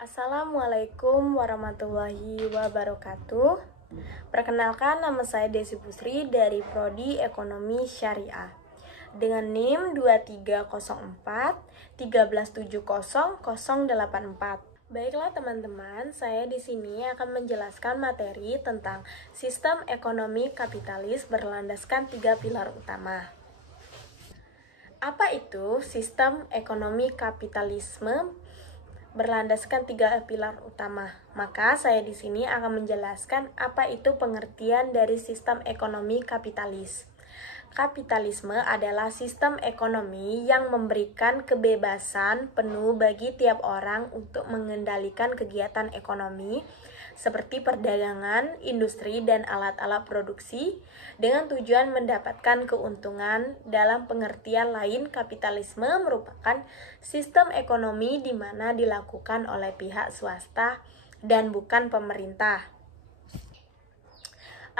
Assalamualaikum warahmatullahi wabarakatuh. Perkenalkan, nama saya Desi Pusri dari Prodi Ekonomi Syariah dengan NIM 2304 13070 084. Baiklah teman-teman, saya di sini akan menjelaskan materi tentang sistem ekonomi kapitalis berlandaskan 3 pilar utama. Apa itu sistem ekonomi kapitalisme berlandaskan 3 pilar utama? Maka saya di sini akan menjelaskan apa itu pengertian dari sistem ekonomi kapitalis. Kapitalisme adalah sistem ekonomi yang memberikan kebebasan penuh bagi tiap orang untuk mengendalikan kegiatan ekonomi seperti perdagangan, industri, dan alat-alat produksi dengan tujuan mendapatkan keuntungan. Dalam pengertian lain, kapitalisme merupakan sistem ekonomi di mana dilakukan oleh pihak swasta dan bukan pemerintah.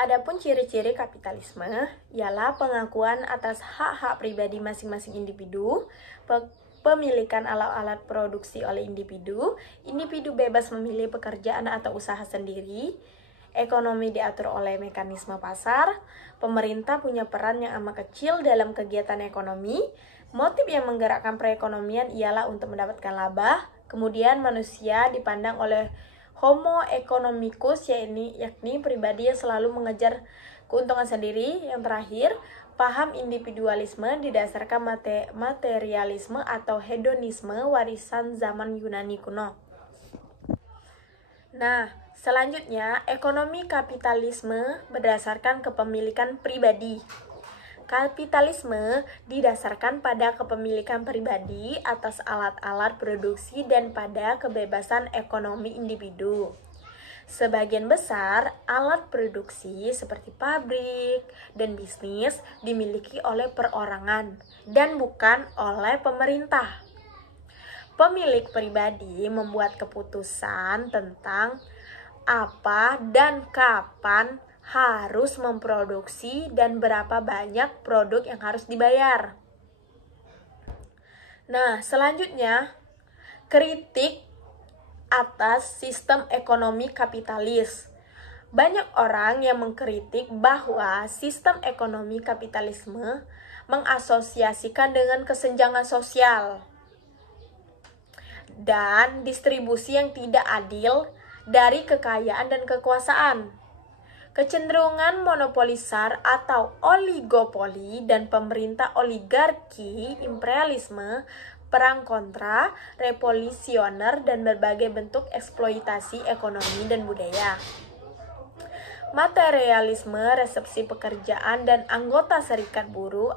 Adapun ciri-ciri kapitalisme ialah pengakuan atas hak-hak pribadi masing-masing individu, pemilikan alat-alat produksi oleh individu bebas memilih pekerjaan atau usaha sendiri, ekonomi diatur oleh mekanisme pasar, pemerintah punya peran yang amat kecil dalam kegiatan ekonomi, motif yang menggerakkan perekonomian ialah untuk mendapatkan laba, kemudian manusia dipandang oleh Homo economicus, yakni pribadi yang selalu mengejar keuntungan sendiri. Yang terakhir, paham individualisme didasarkan materialisme atau hedonisme warisan zaman Yunani kuno. Nah, selanjutnya ekonomi kapitalisme berdasarkan kepemilikan pribadi. Kapitalisme didasarkan pada kepemilikan pribadi atas alat-alat produksi dan pada kebebasan ekonomi individu. Sebagian besar alat produksi seperti pabrik dan bisnis dimiliki oleh perorangan dan bukan oleh pemerintah. Pemilik pribadi membuat keputusan tentang apa dan kapan harus memproduksi dan berapa banyak produk yang harus dibayar. Nah, selanjutnya kritik atas sistem ekonomi kapitalis. Banyak orang yang mengkritik bahwa sistem ekonomi kapitalisme mengasosiasikan dengan kesenjangan sosial dan distribusi yang tidak adil dari kekayaan dan kekuasaan. Kecenderungan monopolisar atau oligopoli dan pemerintah oligarki, imperialisme, perang kontra, revolusioner, dan berbagai bentuk eksploitasi ekonomi dan budaya. Materialisme, resepsi pekerjaan, dan anggota serikat buruh,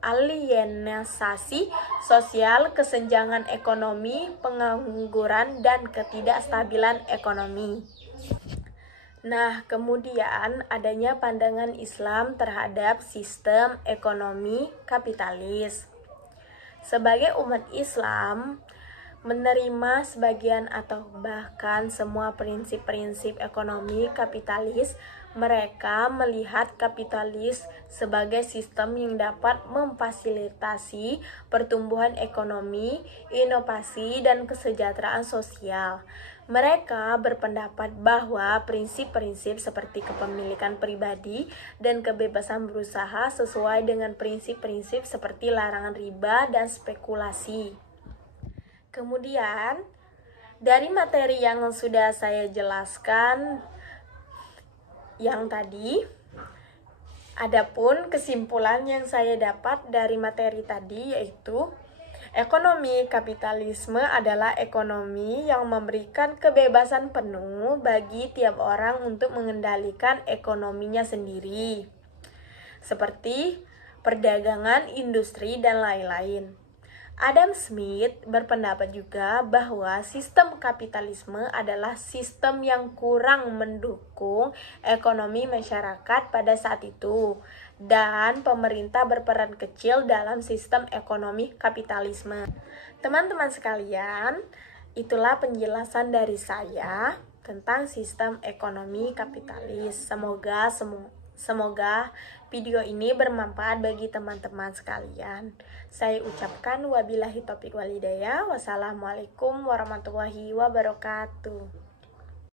alienasi sosial, kesenjangan ekonomi, pengangguran, dan ketidakstabilan ekonomi. Nah, kemudian adanya pandangan Islam terhadap sistem ekonomi kapitalis. Sebagai umat Islam, menerima sebagian atau bahkan semua prinsip-prinsip ekonomi kapitalis. Mereka melihat kapitalis sebagai sistem yang dapat memfasilitasi pertumbuhan ekonomi, inovasi, dan kesejahteraan sosial. Mereka berpendapat bahwa prinsip-prinsip seperti kepemilikan pribadi dan kebebasan berusaha sesuai dengan prinsip-prinsip seperti larangan riba dan spekulasi. Kemudian, dari materi yang sudah saya jelaskan yang tadi, adapun kesimpulan yang saya dapat dari materi tadi yaitu ekonomi kapitalisme adalah ekonomi yang memberikan kebebasan penuh bagi tiap orang untuk mengendalikan ekonominya sendiri, seperti perdagangan, industri, dan lain-lain. Adam Smith berpendapat juga bahwa sistem kapitalisme adalah sistem yang kurang mendukung ekonomi masyarakat pada saat itu, dan pemerintah berperan kecil dalam sistem ekonomi kapitalisme. Teman-teman sekalian, itulah penjelasan dari saya tentang sistem ekonomi kapitalis. Semoga Semoga video ini bermanfaat bagi teman-teman sekalian. Saya ucapkan wabillahi taufiq walhidayah. Wassalamualaikum warahmatullahi wabarakatuh.